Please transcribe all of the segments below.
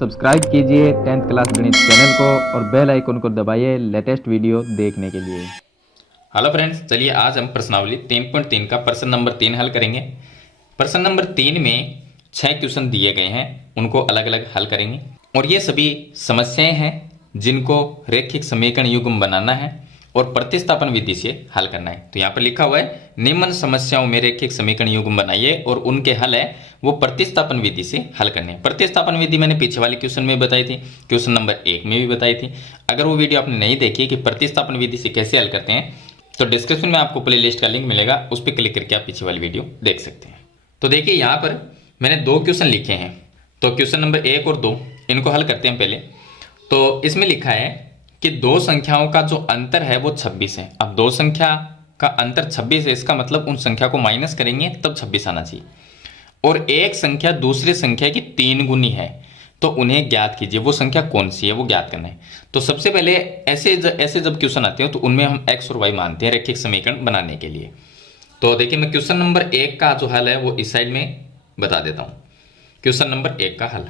Subscribe कीजिए 10th class गणित channel को और बेल आइकन को दबाइए लेटेस्ट वीडियो देखने के लिए। हेलो फ्रेंड्स, चलिए आज हम प्रश्नावली 3.3 का प्रश्न नंबर 3 हल करेंगे। प्रश्न नंबर 3 में 6 क्वेश्चन दिए गए हैं, उनको अलग अलग हल करेंगे और ये सभी समस्याएं हैं जिनको रैखिक समीकरण युग्म बनाना है और प्रतिस्थापन विधि से हल करना है। तो यहाँ पर लिखा हुआ है निम्न समस्याओं में रैखिक समीकरण युग्म बनाइए और उनके हल है वो प्रतिस्थापन विधि से हल करने हैं। प्रतिस्थापन विधि मैंने पीछे वाले क्वेश्चन में बताई थी, क्वेश्चन नंबर 1 में भी बताई थी। अगर वो वीडियो आपने नहीं देखी कि प्रतिस्थापन विधि से कैसे हल करते हैं तो डिस्क्रिप्शन में आपको प्लेलिस्ट का लिंक मिलेगा, उस पर क्लिक करके आप पीछे वाली वीडियो देख सकते हैं। तो देखिए यहाँ पर मैंने 2 क्वेश्चन लिखे हैं, तो क्वेश्चन नंबर 1 और 2 इनको हल करते हैं पहले। तो इसमें लिखा है कि दो संख्याओं का जो अंतर है वो 26 है। अब दो संख्या का अंतर 26 है, इसका मतलब उन संख्या को माइनस करेंगे तब 26 आना चाहिए। और एक संख्या दूसरी संख्या की 3 गुनी है, तो उन्हें ज्ञात कीजिए। वो संख्या कौन सी है वो ज्ञात करना है। तो सबसे पहले ऐसे जब क्वेश्चन आते हैं तो उनमें हम x और y मानते हैं रैखिक समीकरण बनाने के लिए। तो देखिए मैं क्वेश्चन नंबर 1 का जो हल है वो इस साइड में बता देता हूँ। क्वेश्चन नंबर 1 का हल,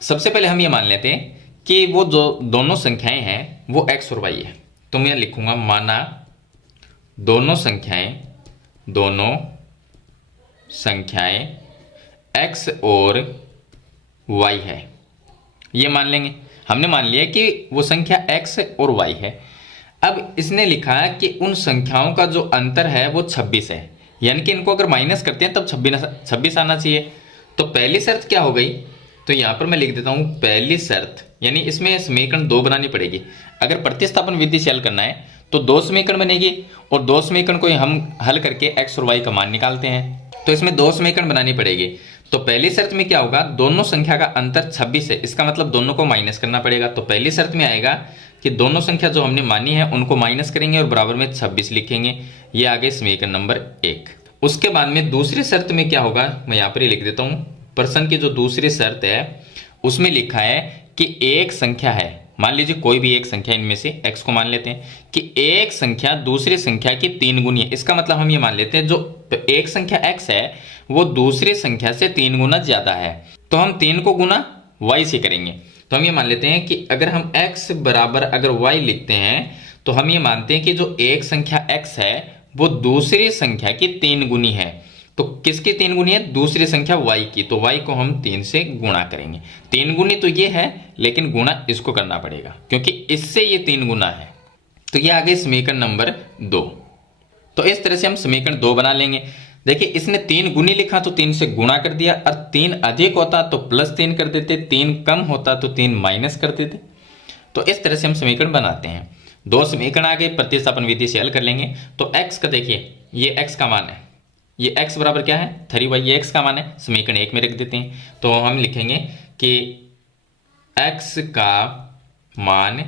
सबसे पहले हम ये मान लेते हैं कि वो जो दोनों संख्याएं हैं वो x और y है। तो मैं लिखूंगा माना दोनों संख्याएं x और y है, ये मान लेंगे। हमने मान लिया कि वो संख्या x और y है। अब इसने लिखा है कि उन संख्याओं का जो अंतर है वो 26 है, यानी कि इनको अगर माइनस करते हैं तब 26 आना चाहिए। तो पहली शर्त क्या हो गई, तो यहाँ पर मैं लिख देता हूँ पहली शर्त, यानी इसमें समीकरण 2 बनानी पड़ेगी। अगर प्रतिस्थापन विधि से हल करना है तो 2 समीकरण बनेगी और 2 समीकरण को हम हल करके x और y का मान निकालते हैं। तो इसमें 2 समीकरण बनानी पड़ेगी। तो पहली शर्त में क्या होगा, दोनों संख्या का अंतर 26 है, इसका मतलब दोनों को माइनस करना पड़ेगा। तो पहली शर्त में आएगा कि दोनों संख्या जो हमने मानी है उनको माइनस करेंगे और बराबर में 26 लिखेंगे। ये आ गए समीकरण नंबर 1। उसके बाद में दूसरी शर्त में क्या होगा, मैं यहाँ पर ही लिख देता हूँ। प्रश्न की जो दूसरी शर्त है उसमें लिखा है कि एक संख्या है, मान लीजिए कोई भी एक संख्या, इनमें से x को मान लेते हैं कि एक संख्या दूसरी संख्या की 3 गुनी है। इसका मतलब हम ये मान लेते हैं जो एक संख्या x है वो दूसरी संख्या से 3 गुना ज्यादा है, तो हम 3 को गुना y से करेंगे। तो हम ये मान लेते हैं कि अगर हम x बराबर अगर y लिखते हैं तो हम ये मानते हैं कि जो एक संख्या x है वो दूसरी संख्या की 3 गुनी है। तो किसकी 3 गुनी है, दूसरी संख्या y की, तो y को हम 3 से गुणा करेंगे। 3 गुनी तो ये है लेकिन गुणा इसको करना पड़ेगा क्योंकि इससे ये 3 गुना है। तो ये आ गई समीकरण नंबर 2। तो इस तरह से हम समीकरण 2 बना लेंगे। देखिए इसने 3 गुनी लिखा तो 3 से गुणा कर दिया, और 3 अधिक होता तो +3 कर देते, 3 कम होता तो 3 माइनस कर देते। तो इस तरह से हम समीकरण बनाते हैं। 2 समीकरण आ गए, प्रतिस्थापन विधि से हल कर लेंगे। तो x का देखिए ये x का मान है, ये x बराबर क्या है 3y, ये x का मान है, समीकरण 1 में रख देते हैं। तो हम लिखेंगे कि x का मान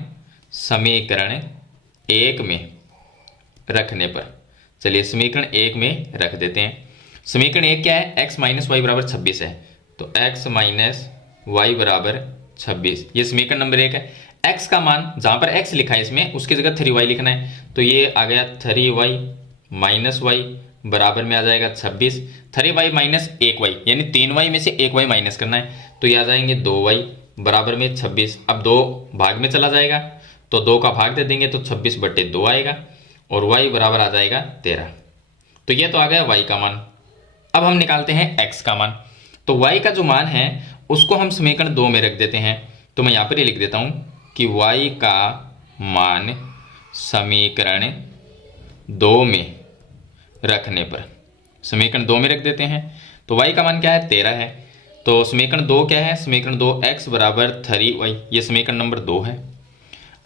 समीकरण 1 में रखने पर, चलिए समीकरण 1 में रख देते हैं। समीकरण 1 क्या है, x माइनस वाई बराबर 26 है, तो x माइनस वाई बराबर 26, ये समीकरण नंबर 1 है। x का मान जहां पर x लिखा है इसमें उसकी जगह 3y लिखना है, तो ये आ गया 3y माइनस वाई बराबर में आ जाएगा 26। 3y माइनस 1y यानी 3y में से 1y माइनस करना है, तो ये आ जाएंगे 2y बराबर में 26। अब 2 भाग में चला जाएगा तो 2 का भाग दे देंगे तो 26/2 आएगा और y बराबर आ जाएगा 13। तो ये तो आ गया y का मान। अब हम निकालते हैं x का मान। तो y का जो मान है उसको हम समीकरण 2 में रख देते हैं। तो मैं यहाँ पर ही लिख देता हूँ कि y का मान समीकरण 2 में रखने पर, समीकरण 2 में रख देते हैं। तो y का मान क्या है 13 है, तो समीकरण 2 क्या है, समीकरण 2 x बराबर 3y, ये समीकरण नंबर 2 है।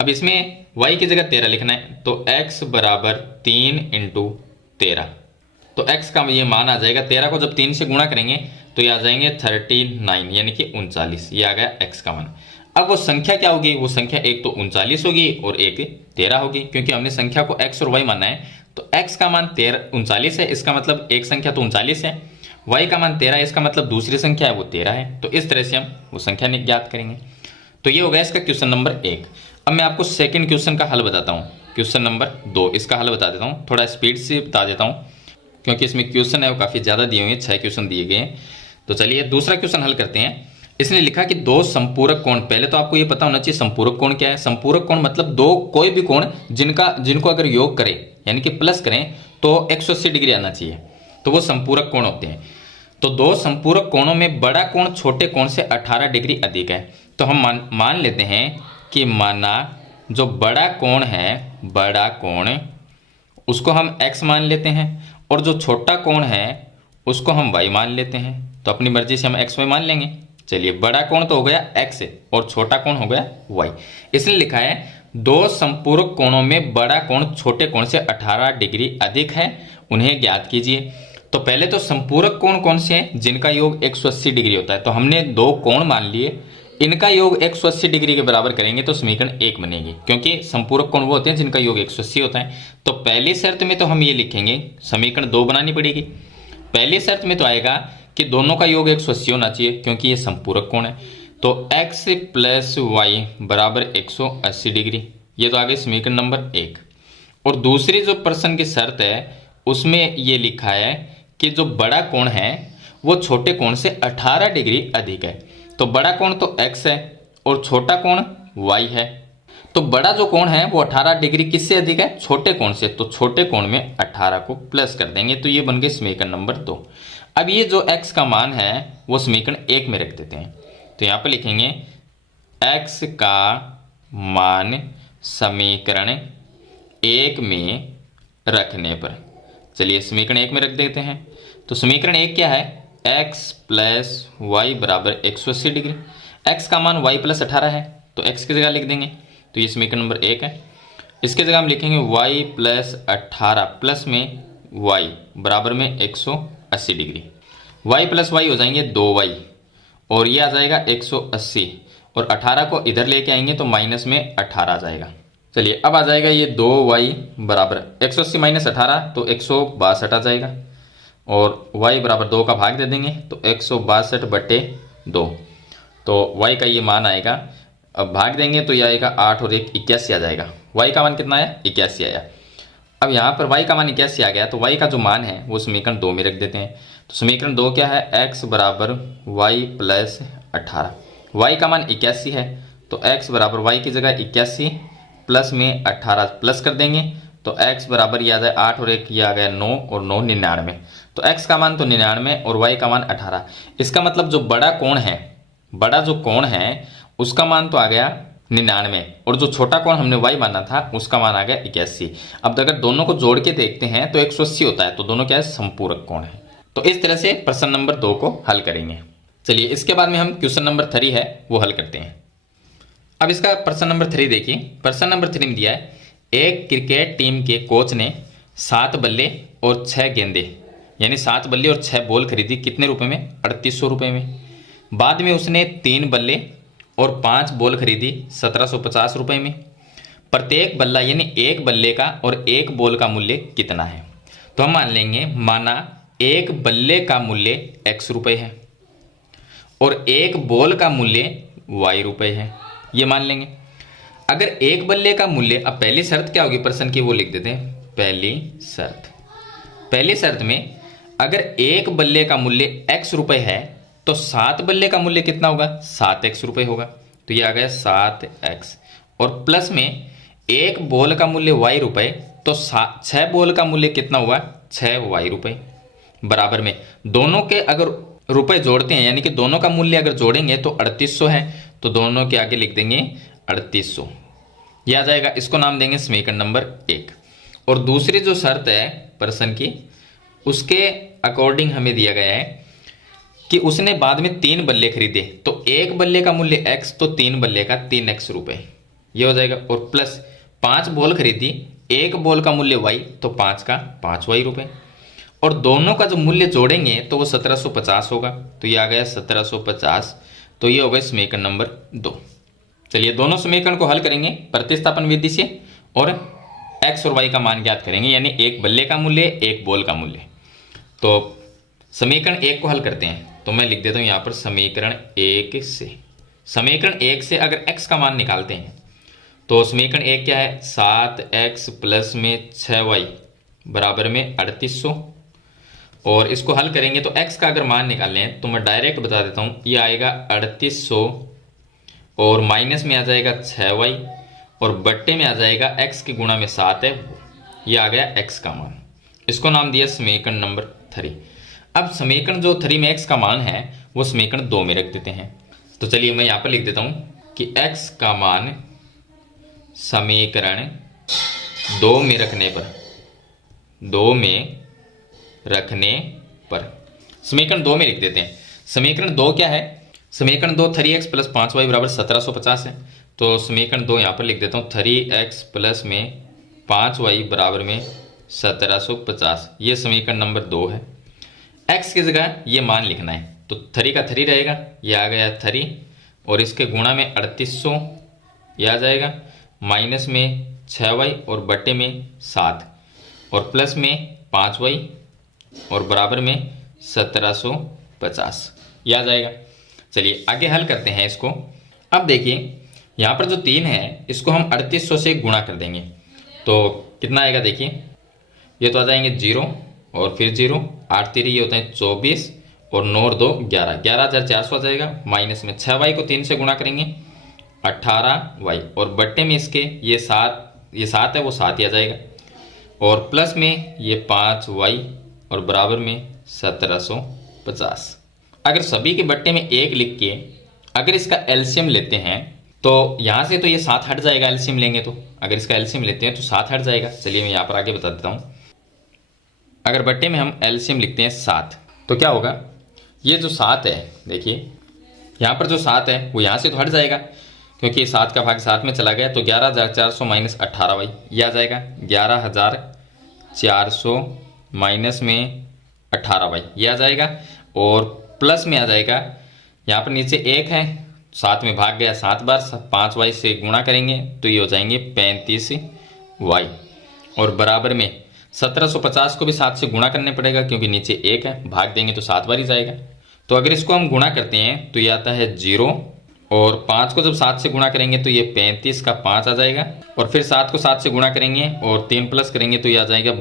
अब इसमें y की जगह 13 लिखना है, तो x बराबर 3 × 13, तो x का ये मान आ जाएगा, 13 को जब 3 से गुणा करेंगे तो ये आ जाएंगे 39 यानी कि 39, ये आ गया x का मान। अब वो संख्या क्या होगी, वो संख्या एक तो 39 होगी और एक 13 होगी, क्योंकि हमने संख्या को x और y माना है। तो x का मान 39 है, इसका मतलब एक संख्या तो 39 है, y का मान 13 है, इसका मतलब दूसरी संख्या है वो 13 है। तो इस तरह से हम वो संख्या ज्ञात करेंगे। तो ये हो गया इसका क्वेश्चन नंबर 1। अब मैं आपको सेकंड क्वेश्चन का हल बताता हूँ, क्वेश्चन नंबर 2, इसका हल बता देता हूँ। थोड़ा स्पीड से बता देता हूँ क्योंकि इसमें क्वेश्चन है वो काफ़ी ज़्यादा दिए हुए हैं, 6 क्वेश्चन दिए गए हैं। तो चलिए दूसरा क्वेश्चन हल करते हैं। इसने लिखा कि दो संपूरक कोण, पहले तो आपको ये पता होना चाहिए संपूरक कोण क्या है। संपूरक कोण मतलब दो कोई भी कोण जिनको अगर योग करें यानी कि प्लस करें तो 180 डिग्री आना चाहिए, तो वो संपूरक कोण होते हैं। तो दो संपूरक कोणों में बड़ा कोण छोटे कोण से 18 डिग्री अधिक है। तो हम मान लेते हैं कि माना जो बड़ा कोण है, बड़ा कोण उसको हम x मान लेते हैं और जो छोटा कोण है उसको हम y मान लेते हैं। तो अपनी मर्जी से हम x y मान लेंगे। चलिए, बड़ा कोण तो हो गया x और छोटा कोण हो गया y। इसने लिखा है दो संपूरक कोणों में बड़ा कोण छोटे कोण से 18 डिग्री अधिक है, उन्हें ज्ञात कीजिए। तो पहले तो संपूरक कोण कौन से हैं जिनका योग 180 डिग्री होता है। तो हमने दो कोण मान लिए, इनका योग 180 डिग्री के बराबर करेंगे तो समीकरण 1 बनेगी, क्योंकि संपूरक कोण वो होते हैं जिनका योग 180 होता है। तो पहली शर्त में तो हम ये लिखेंगे, समीकरण 2 बनानी पड़ेगी। पहली शर्त में तो आएगा कि दोनों का योग 180 होना चाहिए, क्योंकि ये संपूरक कोण है। तो x प्लस वाई बराबर 180 डिग्री, ये तो आ गई समीकरण नंबर 1। और दूसरी जो प्रश्न की शर्त है उसमें ये लिखा है कि जो बड़ा कोण है वो छोटे कोण से 18 डिग्री अधिक है। तो बड़ा कोण तो x है और छोटा कोण y है। तो बड़ा जो कोण है वो 18 डिग्री किससे अधिक है? छोटे कोण से। तो छोटे कोण में 18 को प्लस कर देंगे, तो ये बन गई समीकरण नंबर 2। अब ये जो x का मान है वो समीकरण 1 में रख देते हैं। तो यहाँ पर लिखेंगे x का मान समीकरण 1 में रखने पर, चलिए समीकरण 1 में रख देते हैं। तो समीकरण 1 क्या है? x प्लस वाई बराबर 180 डिग्री। x का मान y प्लस 18 है तो x की जगह लिख देंगे, तो ये समीकरण नंबर 1 है। इसके जगह हम लिखेंगे y प्लस 18 प्लस में y बराबर में 180 डिग्री। y प्लस वाई हो जाएंगे 2y और ये आ जाएगा 180 और 18 को इधर लेके आएंगे तो माइनस में 18 आ जाएगा। चलिए, अब आ जाएगा ये 2y बराबर 180 माइनस 18 तो 162 आ जाएगा और y बराबर 2 का भाग दे देंगे तो 162/2, तो y का ये मान आएगा। अब भाग देंगे तो ये आएगा 8 और 1 81 आ जाएगा। y का मान कितना आया? 81 आया। अब यहाँ पर y का मान 81 आ गया तो y का जो मान है वो समीकरण 2 में रख देते हैं। तो समीकरण 2 क्या है? x बराबर y प्लस 18। y का मान 81 है तो x बराबर y की जगह 81 प्लस में 18 प्लस कर देंगे तो x बराबर ये आ जाए 8 और 1 ये आ गया 9 और 9 99। तो x का मान तो 99 और y का मान 18। इसका मतलब जो बड़ा कोण है, बड़ा जो कोण है उसका मान तो आ गया 99 और जो छोटा कोण हमने y माना था उसका मान आ गया 81। अब अगर दोनों को जोड़ के देखते हैं तो 180 होता है, तो दोनों क्या है? संपूरक कोण है। तो इस तरह से प्रश्न नंबर 2 को हल करेंगे। चलिए, इसके बाद में हम क्वेश्चन नंबर 3 है वो हल करते हैं। अब इसका प्रश्न नंबर 3 देखिए। प्रश्न नंबर 3 में दिया है एक क्रिकेट टीम के कोच ने 7 बल्ले और 6 गेंदे यानी 7 बल्ले और 6 बॉल खरीदी, कितने रुपए में? 3800 रुपये में। बाद में उसने 3 बल्ले और 5 बॉल खरीदी 1750 रुपये में। प्रत्येक बल्ला यानी एक बल्ले का और एक बॉल का मूल्य कितना है? तो हम मान लेंगे, माना एक बल्ले का मूल्य x रुपये है और एक बॉल का मूल्य y रुपये है, ये मान लेंगे। अगर एक बल्ले का मूल्य, अब पहली शर्त क्या होगी प्रश्न की वो लिख देते हैं। पहली शर्त में अगर एक बल्ले का मूल्य x रुपये है तो 7 बल्ले का मूल्य कितना होगा? 7x रुपये होगा, तो ये आ गया 7x और प्लस में एक बॉल का मूल्य y रुपये तो 6 बॉल का मूल्य कितना हुआ? 6y रुपये। बराबर में दोनों के अगर रुपए जोड़ते हैं यानी कि दोनों का मूल्य अगर जोड़ेंगे तो 3800 है, तो दोनों के आगे लिख देंगे 3800, यह आ जाएगा। इसको नाम देंगे समीकरण नंबर 1। और दूसरी जो शर्त है प्रश्न की उसके अकॉर्डिंग हमें दिया गया है कि उसने बाद में 3 बल्ले खरीदे तो एक बल्ले का मूल्य x तो 3 बल्ले का 3x रुपये, ये हो जाएगा। और प्लस 5 बॉल खरीदी, एक बॉल का मूल्य y तो 5 का 5y रुपये और दोनों का जो मूल्य जोड़ेंगे तो वो 1750 होगा, तो ये आ गया 1750, तो ये हो गया समीकरण नंबर 2। चलिए, दोनों समीकरण को हल करेंगे प्रतिस्थापन विधि से और x और y का मान ज्ञात करेंगे, यानी एक बल्ले का मूल्य एक बॉल का मूल्य। तो समीकरण 1 को हल करते हैं, तो मैं लिख देता हूँ यहाँ पर समीकरण 1 से। समीकरण 1 से अगर x का मान निकालते हैं तो समीकरण 1 क्या है? 7x प्लस में 6y बराबर में 3800 और इसको हल करेंगे तो x का अगर मान निकालें तो मैं डायरेक्ट बता देता हूँ, ये आएगा 3800 और माइनस में आ जाएगा 6y और बट्टे में आ जाएगा x के गुणा में 7 है, ये आ गया x का मान। इसको नाम दिया समीकरण नंबर 3। अब समीकरण जो 3 में x का मान है वो समीकरण 2 में रख देते हैं। तो चलिए मैं यहाँ पर लिख देता हूँ कि x का मान समीकरण 2 में रखने पर समीकरण 2 में लिख देते हैं। समीकरण 2 क्या है? समीकरण 2 3x प्लस 5y बराबर 1750 है। तो समीकरण 2 यहाँ पर लिख देता हूँ, 3x प्लस में 5y बराबर में 1750, ये समीकरण नंबर 2 है। x की जगह ये मान लिखना है, तो 3 का 3 रहेगा, ये आ गया 3 और इसके गुणा में 3800 ये आ जाएगा, माइनस में 6y और बटे में 7 और प्लस में 5y और बराबर में 1750 ये आ जाएगा। चलिए आगे हल करते हैं इसको। अब देखिए यहाँ पर जो 3 है इसको हम 3800 से गुणा कर देंगे तो कितना आएगा, देखिए ये तो आ जाएंगे 0 और फिर 0, 8 3 ये होते हैं 24 और 9 और 2 11, 11400 आ जाएगा। माइनस में 6y को 3 से गुणा करेंगे 18y और बट्टे में इसके ये 7 है वो 7 ही आ जाएगा और प्लस में ये 5y और बराबर में 1750। अगर सभी के बट्टे में 1 लिख के अगर इसका एलसीएम लेते हैं तो यहाँ से तो ये 7 हट जाएगा, एलसीएम लेंगे तो अगर इसका एलसीएम लेते हैं तो 7 हट जाएगा। चलिए मैं यहाँ पर आगे बता देता हूँ। अगर बट्टे में हम एलसीएम लिखते हैं 7 तो क्या होगा, ये जो 7 है देखिए यहाँ पर जो 7 है वो यहाँ से तो हट जाएगा क्योंकि 7 का भाग 7 में चला गया, तो 11400 माइनस 18y ये आ जाएगा 11400 माइनस में 18y ये आ जाएगा और प्लस में आ जाएगा, यहाँ पर नीचे 1 है 7 में भाग गया 7 बार, 5y से गुणा करेंगे तो ये हो जाएंगे 35y और बराबर में 1750 को भी 7 से गुणा करने पड़ेगा क्योंकि नीचे 1 है, भाग देंगे तो 7 बार ही जाएगा। तो अगर इसको हम गुणा करते हैं तो ये आता है 0 और 5 को जब 7 से गुणा करेंगे तो ये 35 का 5 आ जाएगा और फिर 7 को 7 से गुणा करेंगे और 3 प्लस करेंगे तो ये आ जाएगा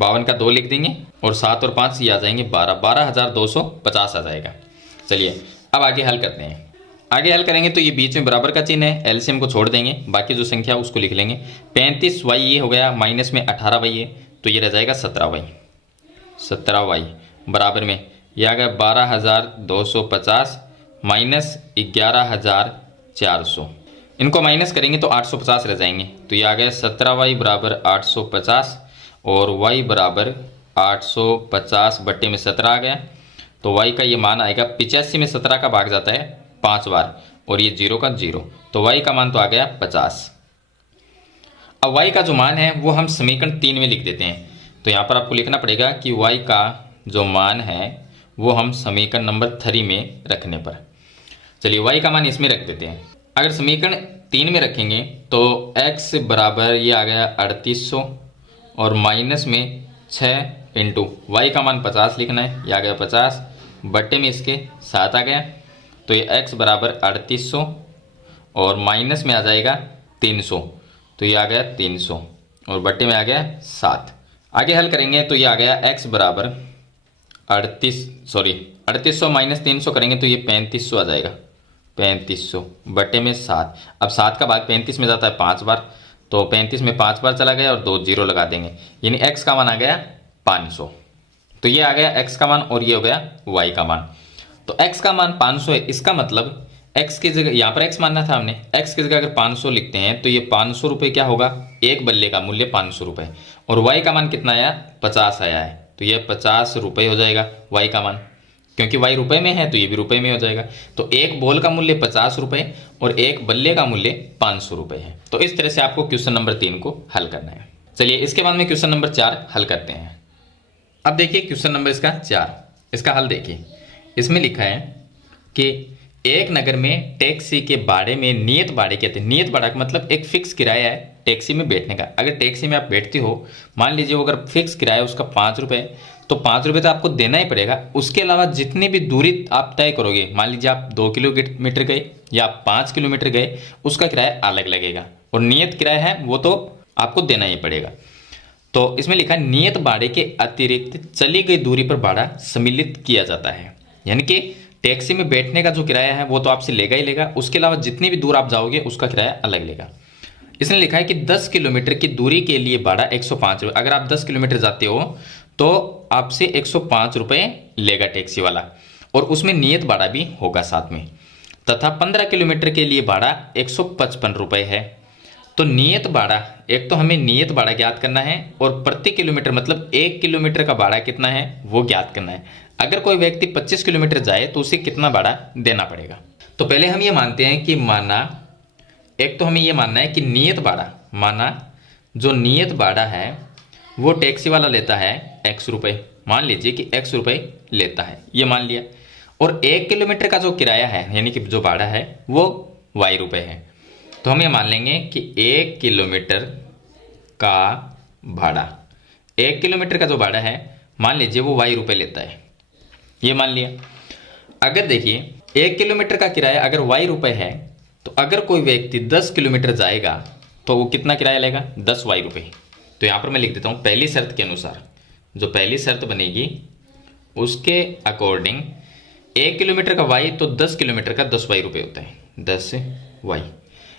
52 का 2 लिख देंगे और 7 और 5 ये आ जाएंगे 12250 आ जाएगा। चलिए अब आगे हल करते हैं। आगे हल करेंगे तो ये बीच में बराबर का चिन्ह है, एलसीएम को छोड़ देंगे, बाकी जो संख्या उसको लिख लेंगे। 35y ये हो गया माइनस में 18y है तो ये रह जाएगा 17y बराबर में ये आ गया 12250 माइनस 11400, इनको माइनस करेंगे तो 850 रह जाएंगे तो ये आ गया 17y बराबर 850 और y बराबर 850 बट्टे में 17 आ गया। तो y का ये मान आएगा 85 में 17 का भाग जाता है 5 बार और ये 0 का 0, तो y का मान तो आ गया 50। अब y का जो मान है वो हम समीकरण 3 में लिख देते हैं। तो यहाँ पर आपको लिखना पड़ेगा कि y का जो मान है वो हम समीकरण नंबर 3 में रखने पर, चलिए y का मान इसमें रख देते हैं। अगर समीकरण 3 में रखेंगे तो x बराबर ये आ गया 3800 और माइनस में 6 इंटू y का मान 50 लिखना है, ये आ गया 50 बट्टे में इसके 7 आ गया तो ये x बराबर 3800 और माइनस में आ जाएगा 300 तो ये आ गया 300 और बट्टे में आ गया 7। आगे हल करेंगे तो ये आ गया x बराबर 3800 माइनस 300 करेंगे तो ये 3500 आ जाएगा, 3500 बट्टे में 7। अब 7 का भाग 35 में जाता है 5 बार, तो 35 में 5 बार चला गया और 2 0 लगा देंगे, यानी x का मान आ गया 500। तो ये आ गया x का मान और ये हो गया y का मान। तो x का मान 500 है, इसका मतलब x की जगह यहाँ पर x मानना था हमने, x की जगह अगर 500 लिखते हैं तो ये 500 रुपये क्या होगा, एक बल्ले का मूल्य 500 रुपये और y का मान कितना आया 50 आया है तो ये 50 रुपये हो जाएगा y का मान, क्योंकि y रुपये में है तो ये भी रुपये में हो जाएगा। तो एक बॉल का मूल्य 50 रुपये और एक बल्ले का मूल्य 500 रुपये है। तो इस तरह से आपको क्वेश्चन नंबर 3 को हल करना है। चलिए इसके बाद में क्वेश्चन नंबर 4 हल करते हैं। अब देखिए क्वेश्चन नंबर इसका 4, इसका हल देखिए। इसमें लिखा है कि एक नगर में टैक्सी के भाड़े में नियत भाड़े कहते हैं, नियत भाड़ा का मतलब एक फिक्स किराया है टैक्सी में बैठने का। अगर टैक्सी में आप बैठते हो, मान लीजिए वो अगर फिक्स किराया उसका 5 रुपये, तो 5 रुपये तो आपको देना ही पड़ेगा। उसके अलावा जितनी भी दूरी आप तय करोगे, मान लीजिए आप 2 किलोमीटर गए या 5 किलोमीटर गए, उसका किराया अलग लगेगा और नियत किराया है वो तो आपको देना ही पड़ेगा। तो इसमें लिखा है नियत भाड़े के अतिरिक्त चली गई दूरी पर भाड़ा सम्मिलित किया जाता है। यानी कि टैक्सी में बैठने का जो किराया है वो तो आपसे लेगा ही लेगा, उसके अलावा जितनी भी दूर आप जाओगे उसका किराया अलग लेगा। इसने लिखा है कि 10 किलोमीटर की दूरी के लिए भाड़ा 105 रुपये। अगर आप 10 किलोमीटर जाते हो तो आपसे 105 रुपये लेगा टैक्सी वाला, और उसमें नियत भाड़ा भी होगा साथ में। तथा 15 किलोमीटर के लिए भाड़ा 155 रुपये है। तो नियत भाड़ा, एक तो हमें नियत भाड़ा ज्ञात करना है और प्रति किलोमीटर मतलब 1 किलोमीटर का भाड़ा कितना है वो ज्ञात करना है। अगर कोई व्यक्ति 25 किलोमीटर जाए तो उसे कितना भाड़ा देना पड़ेगा। तो पहले हम ये मानते हैं कि माना, एक तो हमें ये मानना है कि नियत भाड़ा, माना जो नियत भाड़ा है वो टैक्सी वाला लेता है x रुपये, मान लीजिए कि x रुपये लेता है, ये मान लिया। और 1 किलोमीटर का जो किराया है यानी कि जो भाड़ा है वो y रुपये है। तो हम ये मान लेंगे कि 1 किलोमीटर का भाड़ा, 1 किलोमीटर का जो भाड़ा है मान लीजिए वो y रुपये लेता है, ये मान लिया। अगर देखिए 1 किलोमीटर का किराया अगर y रुपये है तो अगर कोई व्यक्ति 10 किलोमीटर जाएगा तो वो कितना किराया लेगा, 10 y रुपये। तो यहाँ पर मैं लिख देता हूँ पहली शर्त के अनुसार, जो पहली शर्त बनेगी उसके अकॉर्डिंग 1 किलोमीटर का y तो 10 किलोमीटर का 10 y रुपये होता है, 10 y।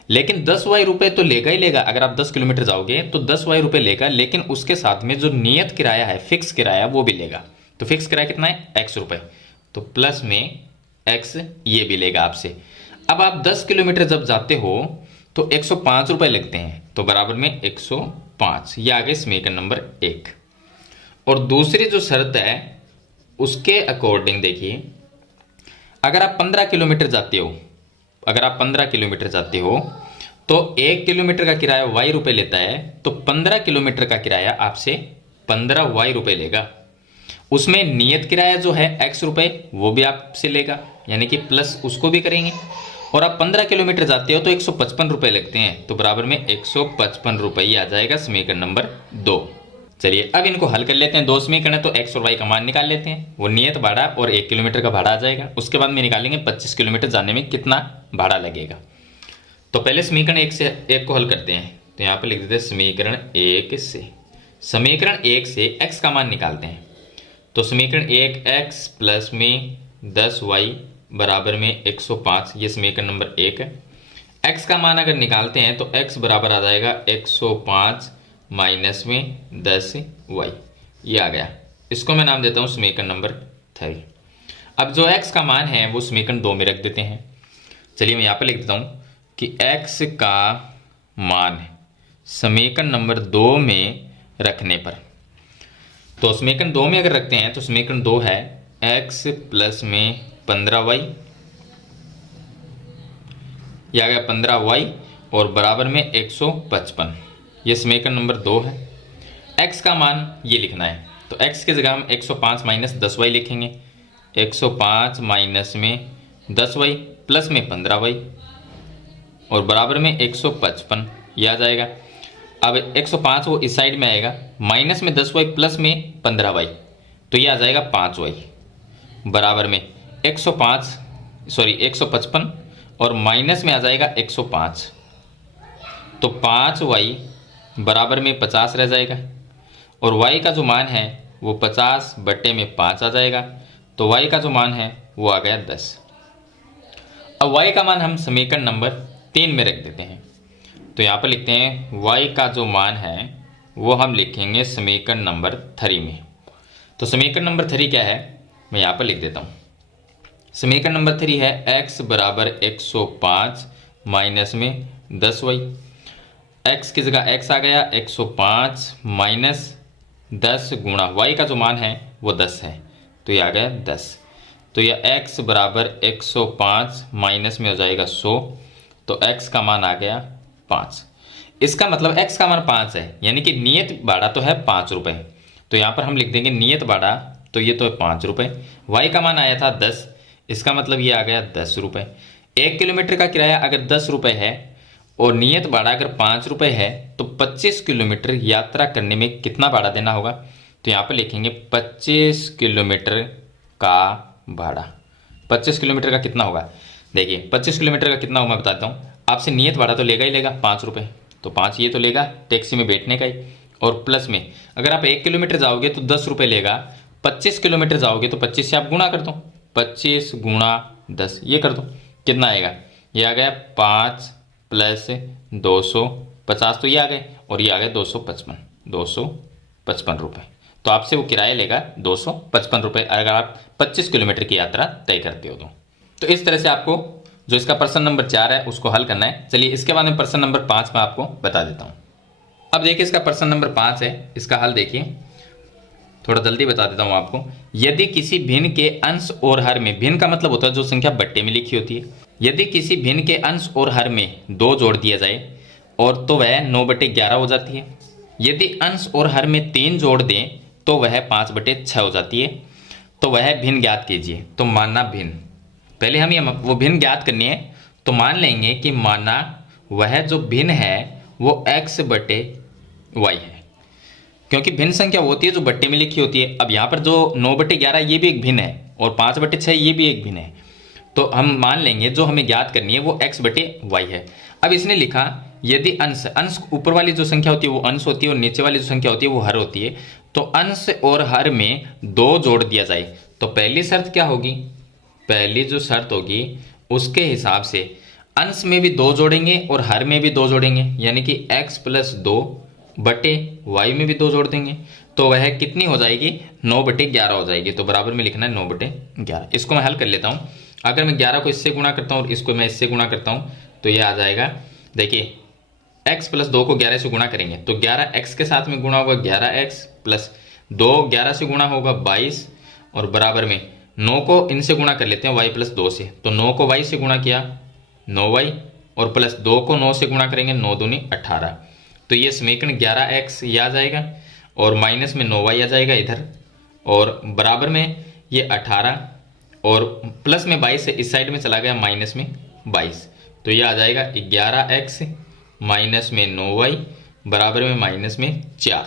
लेकिन 10 y रुपये तो लेगा ही लेगा, अगर आप 10 किलोमीटर जाओगे तो 10 y रुपये लेगा, लेकिन उसके साथ में जो नियत किराया है, फिक्स किराया, वो भी लेगा। तो फिक्स किराया कितना है, x रुपये, तो प्लस में x ये भी लेगा आपसे। अब आप 10 किलोमीटर जब जाते हो तो 105 रुपये लगते हैं, तो बराबर में 105, ये आ गए समीकरण नंबर 1। और दूसरी जो शर्त है उसके अकॉर्डिंग देखिए, अगर आप 15 किलोमीटर जाते हो, अगर आप 15 किलोमीटर जाते हो तो 1 किलोमीटर का किराया y रुपये लेता है, तो 15 किलोमीटर का किराया आपसे 15 y रुपये लेगा। उसमें नियत किराया जो है x रुपये वो भी आपसे लेगा, यानी कि प्लस उसको भी करेंगे। और आप 15 किलोमीटर जाते हो तो 155 रुपये लगते हैं, तो बराबर में 155 रुपये आ जाएगा समीकरण नंबर 2। चलिए अब इनको हल कर लेते हैं, 2 समीकरण है तो x और y का मान निकाल लेते हैं। वो नियत भाड़ा और 1 किलोमीटर का भाड़ा आ जाएगा। उसके बाद में निकालेंगे 25 किलोमीटर जाने में कितना भाड़ा लगेगा। तो पहले समीकरण 1 से 1 को हल करते हैं, तो यहाँ पर लिख देते हैं समीकरण 1 से, समीकरण 1 से x का मान निकालते हैं। तो समीकरण 1 x प्लस में 10y बराबर में 105, ये समीकरण नंबर 1 है। x का मान अगर निकालते हैं तो x बराबर आ जाएगा 105 माइनस में 10y, ये आ गया। इसको मैं नाम देता हूँ समीकरण नंबर 3। अब जो x का मान है वो समीकरण 2 में रख देते हैं। चलिए मैं यहाँ पर लिख देता हूँ कि x का मान समीकरण नंबर 2 में रखने पर, तो समीकरण 2 में अगर रखते हैं तो समीकरण 2 है x प्लस में 15y, यह आ गया 15y और बराबर में 155, ये समीकरण नंबर 2 है। x का मान ये लिखना है, तो x की जगह हम 105 माइनस 10y लिखेंगे, 105 माइनस में 10y प्लस में 15y और बराबर में 155, ये आ जाएगा। अब 105 वो इस साइड में आएगा, माइनस में 10y प्लस में 15y, तो ये आ जाएगा 5y बराबर में 155 और माइनस में आ जाएगा 105, तो 5y बराबर में 50 रह जाएगा। और y का जो मान है वो 50 बट्टे में 5 आ जाएगा, तो y का जो मान है वो आ गया 10। अब y का मान हम समीकरण नंबर 3 में रख देते हैं, तो यहाँ पर लिखते हैं y का जो मान है वो हम लिखेंगे समीकरण नंबर 3 में। तो समीकरण नंबर 3 क्या है, मैं यहाँ पर लिख देता हूँ। समीकरण नंबर 3 है x बराबर 105 माइनस में 10y, x की जगह x आ गया 105 माइनस 10 गुणा y का जो मान है वो 10 है, तो ये आ गया 10। तो यह x बराबर 105 माइनस में हो जाएगा 100, तो x का मान आ गया 5। इसका मतलब x का मान 5 है, यानी कि नियत भाड़ा तो है 5 रुपये, तो यहाँ पर हम लिख देंगे नियत भाड़ा, तो ये तो है 5 रुपये। y का मान आया था 10, इसका मतलब ये आ गया 10 रुपये। 1 किलोमीटर का किराया अगर 10 रुपये है और नियत भाड़ा अगर 5 रुपये है, तो 25 किलोमीटर यात्रा करने में कितना भाड़ा देना होगा, तो यहाँ पर लिखेंगे 25 किलोमीटर का भाड़ा। 25 किलोमीटर का कितना होगा, देखिए 25 किलोमीटर का कितना होगा मैं बताता हूँ। आपसे नियत भाड़ा तो लेगा ही लेगा 5 रुपये, तो 5 ये तो लेगा टैक्सी में बैठने का ही, और प्लस में अगर आप 1 किलोमीटर जाओगे तो 10 रुपये लेगा, 25 किलोमीटर जाओगे तो 25 से आप गुणा कर दो, 25 गुणा 10 ये कर दो, कितना आएगा, ये आ गया 5 प्लस 250, तो ये आ गए, और ये आ गया 255 रुपये। तो आपसे वो किराया लेगा 255 रुपये अगर आप 25 किलोमीटर की यात्रा तय करते हो तो इस तरह से आपको जो इसका प्रश्न नंबर 4 है उसको हल करना है। चलिए इसके बाद में प्रश्न नंबर 5 में आपको बता देता हूँ। अब देखिए इसका प्रश्न नंबर 5 है, इसका हल देखिए, थोड़ा जल्दी बता देता हूँ आपको। यदि किसी भिन्न के अंश और हर में, भिन्न का मतलब होता है जो संख्या बट्टे में लिखी होती है, यदि किसी भिन्न के अंश और हर में 2 जोड़ दिया जाए और तो वह 9/11 हो जाती है। यदि अंश और हर में 3 जोड़ दें तो वह 5/6 हो जाती है। तो वह भिन्न ज्ञात कीजिए। तो माना भिन्न, पहले हम वो भिन्न ज्ञात करनी है, तो मान लेंगे कि माना वह जो भिन्न है वो x/y है, क्योंकि भिन्न संख्या होती है जो बट्टे में लिखी होती है। अब यहाँ पर जो 9/11 ये भी एक भिन्न है और 5/6 ये भी एक भिन्न है, तो हम मान लेंगे जो हमें ज्ञात करनी है वो x/y है। अब इसने लिखा यदि अंश ऊपर वाली जो संख्या होती है वो अंश होती है और नीचे वाली जो संख्या होती है वो हर होती है, तो अंश और हर में 2 जोड़ दिया जाए तो पहली शर्त क्या होगी, पहली जो शर्त होगी उसके हिसाब से अंश में भी 2 जोड़ेंगे और हर में भी 2 जोड़ेंगे, यानी कि x+2/y में भी 2 जोड़ देंगे, तो वह कितनी हो जाएगी, 9/11 हो जाएगी। तो बराबर में लिखना है 9/11। इसको मैं हल कर लेता हूँ। अगर मैं 11 को इससे गुणा करता हूँ और इसको मैं इससे गुणा करता हूँ तो ये आ जाएगा, देखिए x+2 को 11 से गुणा करेंगे तो 11x के साथ में गुणा होगा 11x प्लस 2 11 से गुणा होगा 22, और बराबर में 9 को इनसे गुणा कर लेते हैं y+2 से, तो 9 को y से गुणा किया 9y, और प्लस 2 को 9 से गुणा करेंगे 9 दूनी 18। तो ये समीकरण 11x ये आ जाएगा और माइनस में 9y आ जाएगा इधर, और बराबर में ये 18 और प्लस में 22 से इस साइड में चला गया माइनस में 22, तो ये आ जाएगा 11x माइनस में 9y बराबर में माइनस में 4।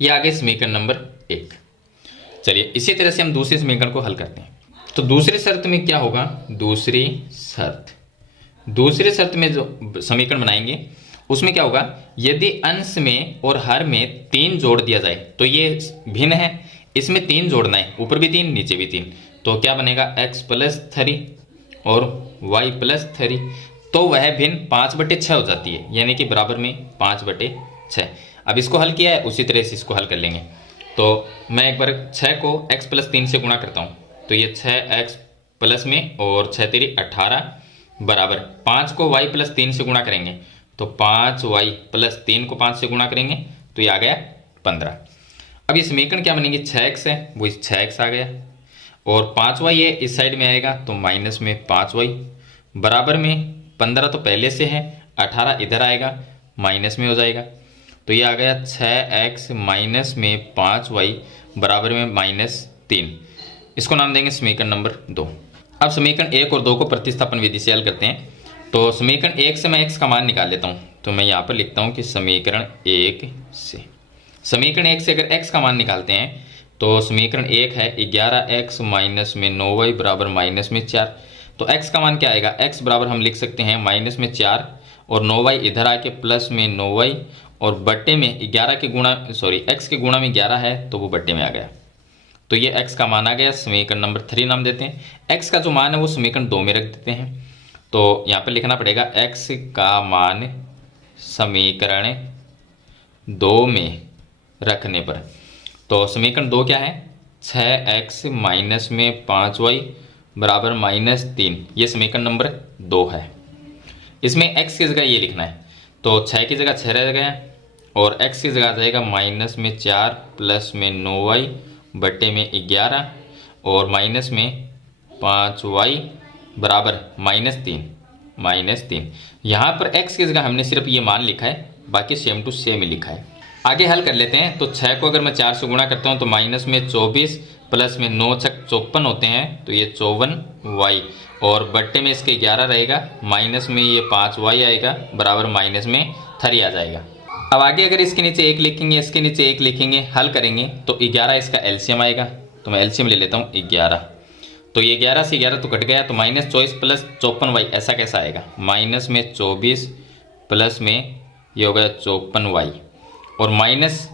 ये आ गए समीकरण नंबर 1। चलिए इसी तरह से हम दूसरे समीकरण को हल करते हैं। तो दूसरी शर्त में क्या होगा, दूसरी शर्त में जो समीकरण बनाएंगे उसमें क्या होगा, यदि अंश में और हर में 3 जोड़ दिया जाए, तो ये भिन्न है, इसमें 3 जोड़ना है, ऊपर भी 3 नीचे भी 3, तो क्या बनेगा x+3 और y+3, तो वह भिन्न 5/6 हो जाती है, यानी कि बराबर में 5/6। अब इसको हल किया है उसी तरह से इसको हल कर लेंगे। तो मैं एक बार 6 को x+3 से गुणा करता हूँ, तो ये 6x प्लस में और 6 तेरी 18 बराबर 5 को y+3 से गुणा करेंगे तो 5y+3 को 5 से गुणा करेंगे तो ये आ गया 15। अब ये समीकरण क्या बनेगी, 6x है वो 6x आ गया, और 5y है इस साइड में आएगा तो माइनस में 5y बराबर में 15 तो पहले से है, 18 इधर आएगा माइनस में हो जाएगा, तो ये आ गया 6x माइनस में 5y बराबर में -3। इसको नाम देंगे समीकरण नंबर 2। अब समीकरण 1 और 2 को प्रतिस्थापन विधि से हल करते हैं। तो समीकरण 1 से मैं x का मान निकाल लेता हूँ, तो मैं यहाँ पर लिखता हूँ कि समीकरण 1 से अगर x का मान निकालते हैं तो समीकरण 1 है 11x माइनस में 9y बराबर माइनस में 4। तो x का मान क्या आएगा, x बराबर हम लिख सकते हैं माइनस में 4 और 9y इधर आके प्लस में 9y और बट्टे में 11 के गुणा x के गुणा में 11 है तो वो बट्टे में आ गया, तो ये x का मान आ गया। समीकरण नंबर 3 नाम देते हैं। x का जो मान है वो समीकरण 2 में रख देते हैं, तो यहाँ पर लिखना पड़ेगा x का मान समीकरण 2 में रखने पर। तो समीकरण 2 क्या है, 6x माइनस में 5y बराबर -3, ये समीकरण नंबर 2 है। इसमें x की जगह ये लिखना है, तो 6 की जगह 6 रह गया और x की जगह आ जाएगा माइनस में 4 प्लस में 9y बट्टे में 11 और माइनस में 5y बराबर -3। यहाँ पर x की जगह हमने सिर्फ ये मान लिखा है, बाकी सेम टू सेम ही लिखा है। आगे हल कर लेते हैं। तो 6 को अगर मैं 4 से गुणा करता हूँ तो माइनस में 24 प्लस में 9 छक 54 होते हैं, तो ये 54y और बट्टे में इसके 11 रहेगा, माइनस में ये 5y आएगा बराबर माइनस में 3 आ जाएगा। अब आगे अगर इसके नीचे 1 लिखेंगे, इसके नीचे 1 लिखेंगे, हल करेंगे तो 11 इसका एलसीएम आएगा, तो मैं एलसीएम ले लेता हूँ 11। तो ये 11 से 11 तो कट गया, तो -24 प्लस 54y ऐसा कैसा आएगा, माइनस में 24 प्लस में ये हो गया 54y और माइनस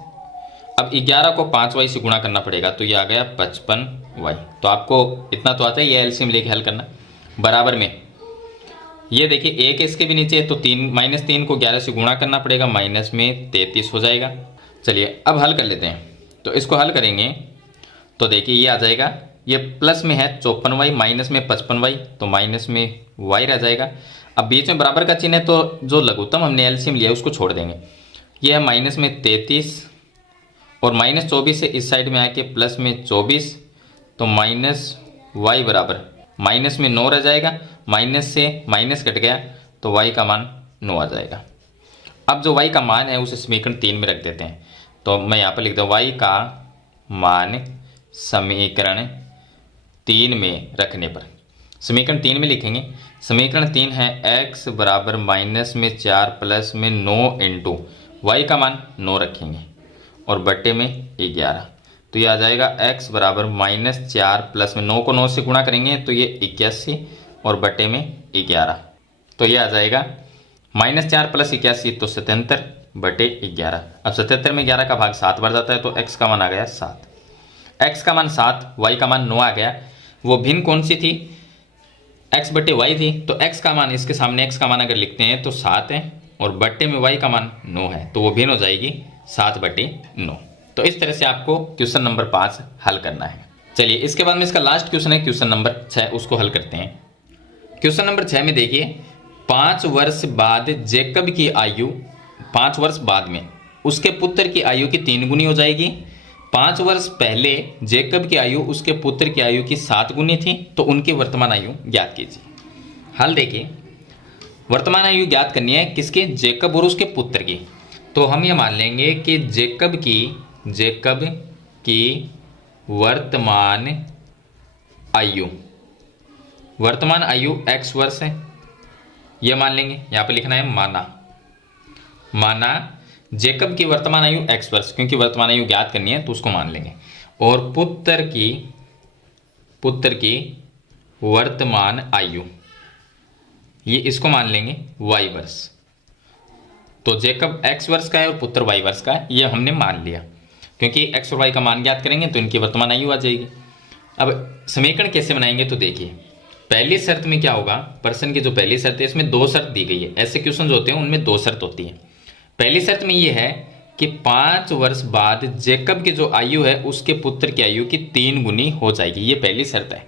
अब 11 को 5y से गुणा करना पड़ेगा, तो ये आ गया 55y। तो आपको इतना तो आता है, ये एलसीएम लेके हल करना। बराबर में ये देखिए एक इसके भी नीचे है, तो 3 को 11 से गुणा करना पड़ेगा, माइनस में 33 हो जाएगा। चलिए अब हल कर लेते हैं। तो इसको हल करेंगे तो देखिए ये आ जाएगा, ये प्लस में है 54y, माइनस में 55y, तो माइनस में y रह जाएगा। अब बीच में बराबर का चिन्ह है, तो जो लघुत्तम हमने एलसीएम लिया उसको छोड़ देंगे। ये है माइनस में 33 और माइनस 24 से इस साइड में आके प्लस में 24, तो माइनस y बराबर माइनस में 9 रह जाएगा, माइनस से माइनस कट गया तो y का मान 9 आ जाएगा। अब जो y का मान है उसे समीकरण 3 में रख देते हैं। तो मैं यहाँ पर लिखता हूँ y का मान समीकरण 3 में रखने पर, समीकरण 3 में लिखेंगे। समीकरण 3 है x बराबर माइनस में 4 प्लस में 9 इंटू y का मान 9 रखेंगे और बट्टे में 11, तो ये आ जाएगा x बराबर माइनस 4 प्लस में 9 को 9 से गुणा करेंगे तो ये 81 और बट्टे में 11, तो ये आ जाएगा माइनस 4 प्लस 81 तो 77 बटे 11। अब 77 में 11 का भाग 7 बार जाता है, तो x का मान आ गया 7। x का मान 7, y का मान 9 आ गया। वो भिन्न कौन सी थी? x बटे y थी, तो x का मान, इसके सामने x का मान अगर लिखते हैं तो 7 है और बट्टे में y का मान 9 है, तो वो भिन्न हो जाएगी 7 बटे 9। तो इस तरह से आपको क्वेश्चन नंबर 5 हल करना है। चलिए इसके बाद में इसका लास्ट क्वेश्चन है क्वेश्चन नंबर 6, उसको हल करते हैं। क्वेश्चन नंबर 6 में देखिए 5 वर्ष बाद जेकब की आयु, 5 वर्ष बाद में उसके पुत्र की आयु की 3 गुनी हो जाएगी। 5 वर्ष पहले जेकब की आयु उसके पुत्र की आयु की 7 गुनी थी, तो उनकी वर्तमान आयु ज्ञात कीजिए। हल देखिए, वर्तमान आयु ज्ञात करनी है किसकी? जेकब और उसके पुत्र की। तो हम ये मान लेंगे कि जेकब की वर्तमान आयु x वर्ष है, ये मान लेंगे। यहाँ पे लिखना है माना जेकब की वर्तमान आयु x वर्ष, क्योंकि वर्तमान आयु ज्ञात करनी है तो उसको मान लेंगे। और पुत्र की वर्तमान आयु, ये इसको मान लेंगे y वर्ष। तो जेकब x वर्ष का है और पुत्र y वर्ष का है, ये हमने मान लिया। क्योंकि x और y का मान ज्ञात करेंगे तो इनकी वर्तमान आयु आ जाएगी। अब समीकरण कैसे बनाएंगे? तो देखिए पहली शर्त में क्या होगा, प्रश्न की जो पहली शर्त है इसमें 2 शर्त दी गई है। ऐसे क्वेश्चन जो होते हैं उनमें 2 शर्त होती है। पहली शर्त में ये है कि 5 वर्ष बाद जेकब की जो आयु है उसके पुत्र की आयु की 3 गुनी हो जाएगी, ये पहली शर्त है।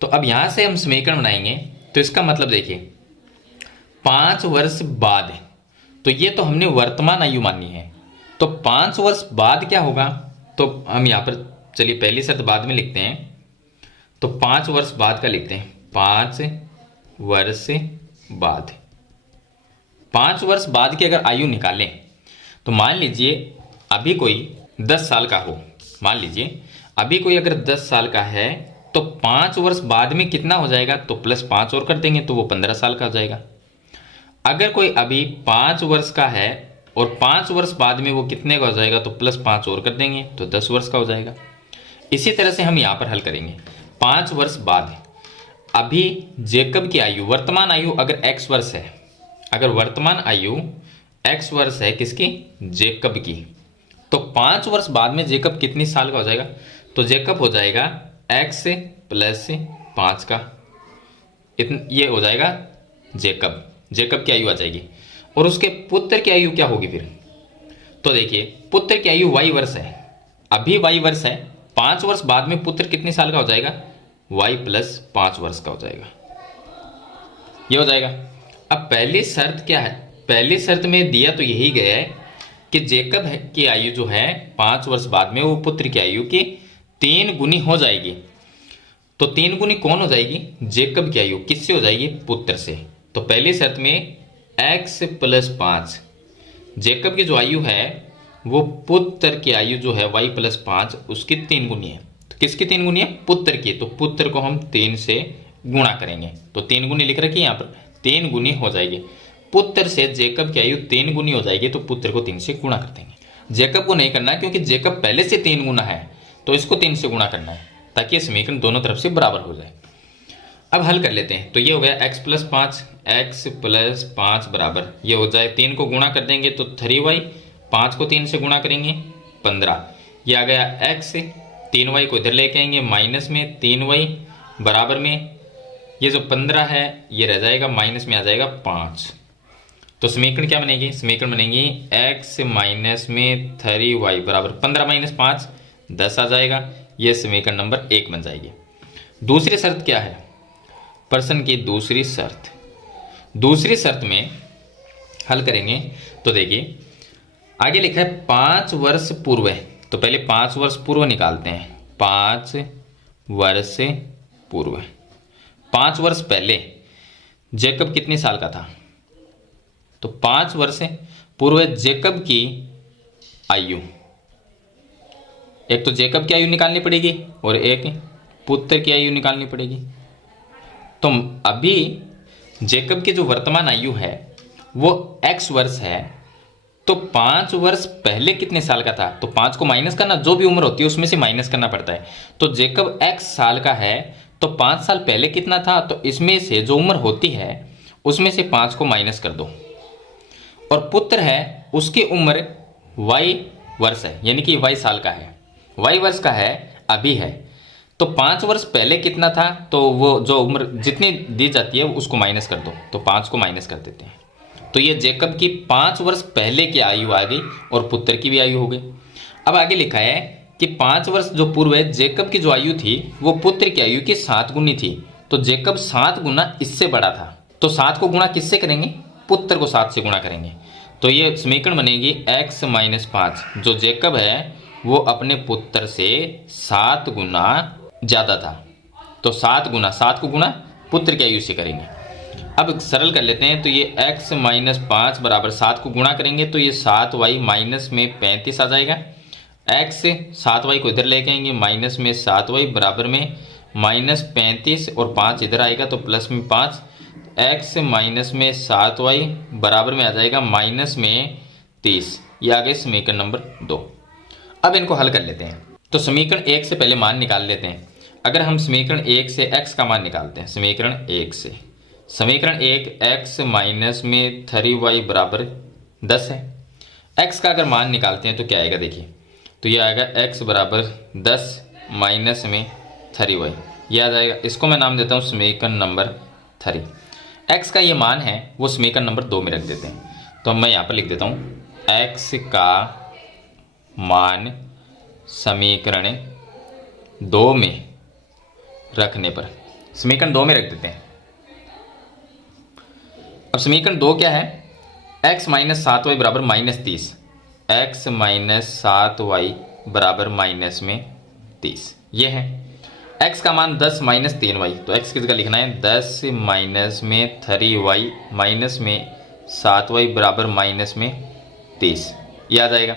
तो अब यहां से हम समीकरण बनाएंगे, तो इसका मतलब देखिए 5 वर्ष बाद, तो ये तो हमने वर्तमान आयु मानी है, तो 5 वर्ष बाद क्या होगा? तो हम यहाँ पर चलिए पहली शर्त बाद में लिखते हैं, तो 5 वर्ष बाद का लिखते हैं। 5 वर्ष बाद, 5 वर्ष बाद की अगर आयु निकालें तो मान लीजिए अभी कोई 10 साल का हो, मान लीजिए अभी कोई अगर 10 साल का है तो 5 वर्ष बाद में कितना हो जाएगा? तो +5 और कर देंगे तो वो 15 साल का हो जाएगा। अगर कोई अभी 5 वर्ष का है और 5 वर्ष बाद में वो कितने का हो जाएगा? तो +5 और कर देंगे तो 10 वर्ष का हो जाएगा। इसी तरह से हम यहाँ पर हल करेंगे। 5 वर्ष बाद अभी जेकब की आयु, वर्तमान आयु अगर x वर्ष है, अगर वर्तमान आयु x वर्ष है किसकी? जेकब की, तो 5 वर्ष बाद में जेकब कितनी साल का हो जाएगा? तो जेकब हो जाएगा x + 5 का, ये हो जाएगा जेकब की आयु आ जाएगी। और उसके पुत्र की आयु क्या होगी फिर? तो देखिए पुत्र की आयु y वर्ष है, अभी y वर्ष है, 5 वर्ष बाद में पुत्र कितने साल का हो जाएगा? y + 5 वर्ष का हो जाएगा, ये हो जाएगा। अब पहली शर्त क्या है? पहली शर्त में दिया तो यही गया है कि जेकब की आयु जो है 5 वर्ष बाद में वो पुत्र की आयु की 3 गुनी हो जाएगी। तो 3 गुनी कौन हो जाएगी? जेकब की आयु। किससे हो जाएगी? पुत्र से। तो पहली शर्त में x + 5, जेकब की जो आयु है वो पुत्र की आयु जो है y + 5 उसकी 3 गुनी है। तो किसकी 3 गुनी है? पुत्र की। तो पुत्र को हम 3 से गुणा करेंगे, तो 3 गुनी लिख रखी है यहाँ पर, 3 गुनी हो जाएगी। पुत्र से जेकब की आयु 3 गुनी हो जाएगी, तो पुत्र को 3 से गुणा कर देंगे। जेकब को नहीं करना क्योंकि जेकब पहले से 3 गुना है, तो इसको 3 से गुणा करना है ताकि समीकरण दोनों तरफ से बराबर हो जाए। अब हल कर लेते हैं। तो ये हो गया x + 5 बराबर, ये हो जाए 3 को गुणा कर देंगे तो 3y, 5 को 3 से गुणा करेंगे 15, ये आ गया x, 3y को इधर लेके आएंगे माइनस में, 3y बराबर में ये जो 15 है ये रह जाएगा माइनस में आ जाएगा 5। तो समीकरण क्या बनेगी, समीकरण बनेगी x माइनस में 3y बराबर 15 माइनस 5 10 आ जाएगा। ये समीकरण नंबर 1 बन जाएगी। दूसरी शर्त क्या है, प्रश्न की दूसरी शर्त, दूसरी शर्त में हल करेंगे तो देखिए आगे लिखा है 5 वर्ष पूर्व है, तो पहले 5 वर्ष पूर्व निकालते हैं। 5 वर्ष पूर्व, 5 वर्ष पहले जेकब कितने साल का था, तो 5 वर्ष पूर्व जेकब की आयु, एक तो जेकब की आयु निकालनी पड़ेगी और एक पुत्र की आयु निकालनी पड़ेगी। तो अभी जेकब की जो वर्तमान आयु है वो x वर्ष है, तो 5 वर्ष पहले कितने साल का था, तो 5 को माइनस करना, जो भी उम्र होती है उसमें से माइनस करना पड़ता है। तो जेकब x साल का है तो 5 साल पहले कितना था, तो इसमें से जो उम्र होती है उसमें से 5 को माइनस कर दो। और पुत्र है उसकी उम्र y वर्ष है, यानी कि y साल का है, y वर्ष का है अभी है। तो 5 वर्ष पहले कितना था, तो वो जो उम्र जितनी दी जाती है उसको माइनस कर दो, तो 5 को माइनस कर देते हैं। तो ये जेकब की 5 वर्ष पहले की आयु आ गई और पुत्र की भी आयु हो गई। अब आगे लिखा है कि 5 वर्ष जो पूर्व है जेकब की जो आयु थी वो पुत्र की आयु की 7 गुनी थी, तो जेकब 7 गुना इससे बड़ा था। तो 7 को गुणा किससे करेंगे, पुत्र को 7 से गुणा करेंगे। तो ये समीकरण बनेगी x माइनस 5, जो जेकब है वो अपने पुत्र से 7 गुना ज़्यादा था। तो 7 गुना, 7 को गुणा पुत्र की आयु से करेंगे। अब सरल कर लेते हैं, तो ये x माइनस 5 बराबर 7 को गुणा करेंगे तो ये 7y माइनस में 35 आ जाएगा। x 7y को इधर लेके आएंगे माइनस में 7y बराबर में माइनस 35 और 5 इधर आएगा तो प्लस में 5, x माइनस में 7y बराबर में आ जाएगा माइनस में 30। ये आ गए समीकरण नंबर 2। अब इनको हल कर लेते हैं। तो समीकरण 1 से पहले मान निकाल लेते हैं। अगर हम समीकरण 1 से x का मान निकालते हैं, समीकरण 1 से, समीकरण 1 x माइनस में 3y बराबर 10 है। x का अगर मान निकालते हैं तो क्या आएगा, देखिए तो ये आएगा x बराबर 10 माइनस में 3y, ये आ जाएगा। इसको मैं नाम देता हूँ समीकरण नंबर 3। x का ये मान है वो समीकरण नंबर 2 में रख देते हैं। तो मैं यहाँ पर लिख देता हूँ x का मान समीकरण 2 में रखने पर, समीकरण 2 में रख देते हैं। अब समीकरण 2 क्या है, x माइनस 7y बराबर माइनस 30, x माइनस 7y बराबर माइनस में 30, ये है। x का मान 10 माइनस 3y, तो x किस जगह लिखना है 10 माइनस में 3y माइनस में 7y बराबर माइनस में 30, ये आ जाएगा।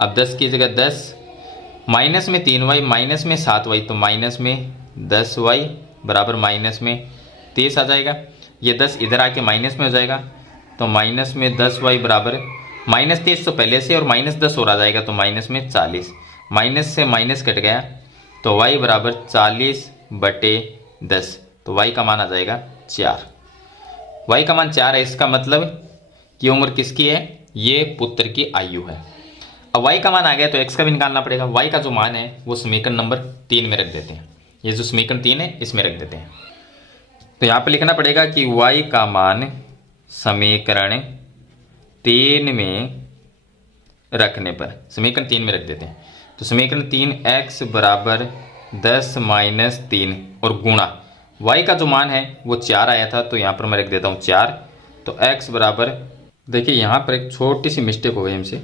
अब 10 की जगह 10 माइनस में 3y माइनस में 7y, तो माइनस में 10y बराबर माइनस में 30 आ जाएगा। ये 10 इधर आके माइनस में हो जाएगा, तो माइनस में 10y बराबर माइनस 30 तो पहले से और माइनस 10 और आ जाएगा, तो माइनस में 40, माइनस से माइनस कट गया तो y बराबर 40/10, तो y का मान आ जाएगा 4। y का मान 4 है, इसका मतलब कि उम्र किसकी है, ये पुत्र की आयु है। अब y का मान आ गया तो x का भी निकालना पड़ेगा। y का जो मान है वो समीकरण नंबर 3 में रख देते हैं। ये जो समीकरण 3 है इसमें रख देते हैं। तो यहाँ पे लिखना पड़ेगा कि y का मान समीकरण 3 में रखने पर, समीकरण 3 में रख देते हैं। तो समीकरण 3 x बराबर 10 माइनस 3 और गुणा y का जो मान है वो 4 आया था, तो यहाँ पर मैं रख देता हूँ 4। तो x बराबर, देखिए यहाँ पर एक छोटी सी मिस्टेक हो गई हमसे।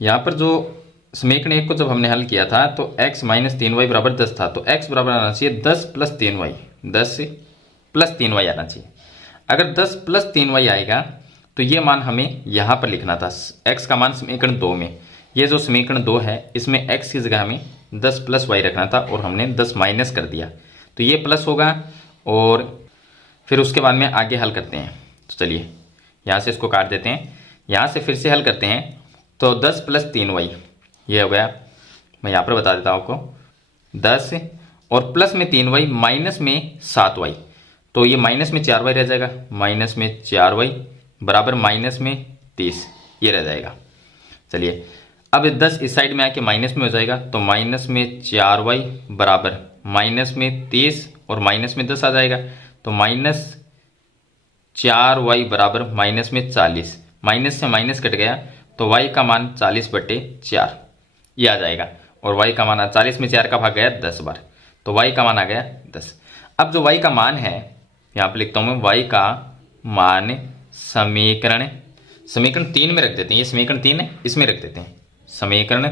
यहाँ पर जो समीकरण 1 को जब हमने हल किया था तो x माइनस 3y बराबर 10 था, तो x बराबर आना चाहिए 10 प्लस 3y, 10 प्लस 3y आना चाहिए। अगर 10 प्लस 3y आएगा तो ये मान हमें यहाँ पर लिखना था, x का मान समीकरण 2 में। ये जो समीकरण 2 है इसमें x की जगह हमें 10 प्लस y रखना था और हमने 10 माइनस कर दिया, तो ये प्लस होगा। और फिर उसके बाद में आगे हल करते हैं। तो चलिए यहाँ से इसको काट देते हैं, यहाँ से फिर से हल करते हैं। तो 10 प्लस 3y ये हो गया, मैं यहाँ पर बता देता हूँ आपको 10 और प्लस में 3y माइनस में 7y, तो ये माइनस में 4y रह जाएगा, माइनस में 4y बराबर माइनस में 30, ये रह जाएगा। चलिए अब 10 इस साइड में आके माइनस में हो जाएगा, तो माइनस में 4y बराबर माइनस में 30 और माइनस में 10 आ जाएगा, तो माइनस 4y बराबर माइनस में 40, माइनस से माइनस कट गया तो y का मान 40/4 ये आ जाएगा, और y का मान 40 में 4 का भाग गया 10 बार, तो y का मान आ गया 10। अब जो y का मान है यहाँ पे लिखता हूँ मैं, y का मान समीकरण 3 में रख देते हैं, ये समीकरण 3 है, इसमें रख देते हैं। समीकरण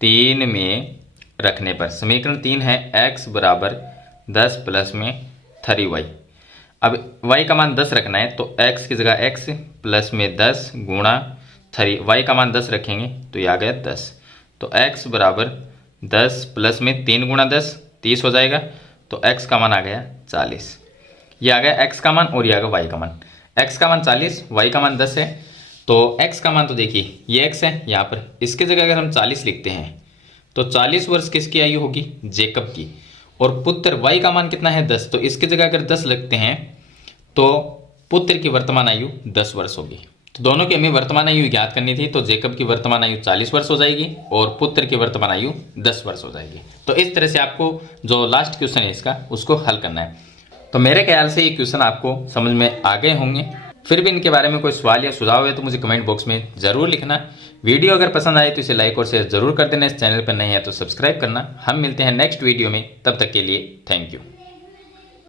3 में रखने पर समीकरण 3 है x बराबर 10 प्लस में 3y। अब y का मान 10 रखना है, तो x की जगह x प्लस में 10 गुणा 3, y का मान 10 रखेंगे तो ये आ गया 10, तो x बराबर 10 प्लस में 3 गुणा 10 30 हो जाएगा, तो x का मान आ गया 40। ये आ गया x का मान और ये आ गया y का मान। x का मान 40, y का मान 10 है, तो x का मान तो देखिए ये x है यहाँ पर, इसके जगह अगर हम 40 लिखते हैं तो 40 वर्ष किसकी आयु होगी, जेकब की, और पुत्र y का मान कितना है 10, तो इसकी जगह अगर 10 लिखते हैं तो पुत्र की वर्तमान आयु 10 वर्ष होगी। तो दोनों की हमें वर्तमान आयु ज्ञात करनी थी, तो जेकब की वर्तमान आयु 40 वर्ष हो जाएगी और पुत्र की वर्तमान आयु 10 वर्ष हो जाएगी। तो इस तरह से आपको जो लास्ट क्वेश्चन है इसका उसको हल करना है। तो मेरे ख्याल से ये क्वेश्चन आपको समझ में आ गए होंगे। फिर भी इनके बारे में कोई सवाल या सुझाव है तो मुझे कमेंट बॉक्स में ज़रूर लिखना। वीडियो अगर पसंद आए तो इसे लाइक और शेयर जरूर कर देना। इस चैनल पर नहीं है तो सब्सक्राइब करना। हम मिलते हैं नेक्स्ट वीडियो में, तब तक के लिए थैंक यू।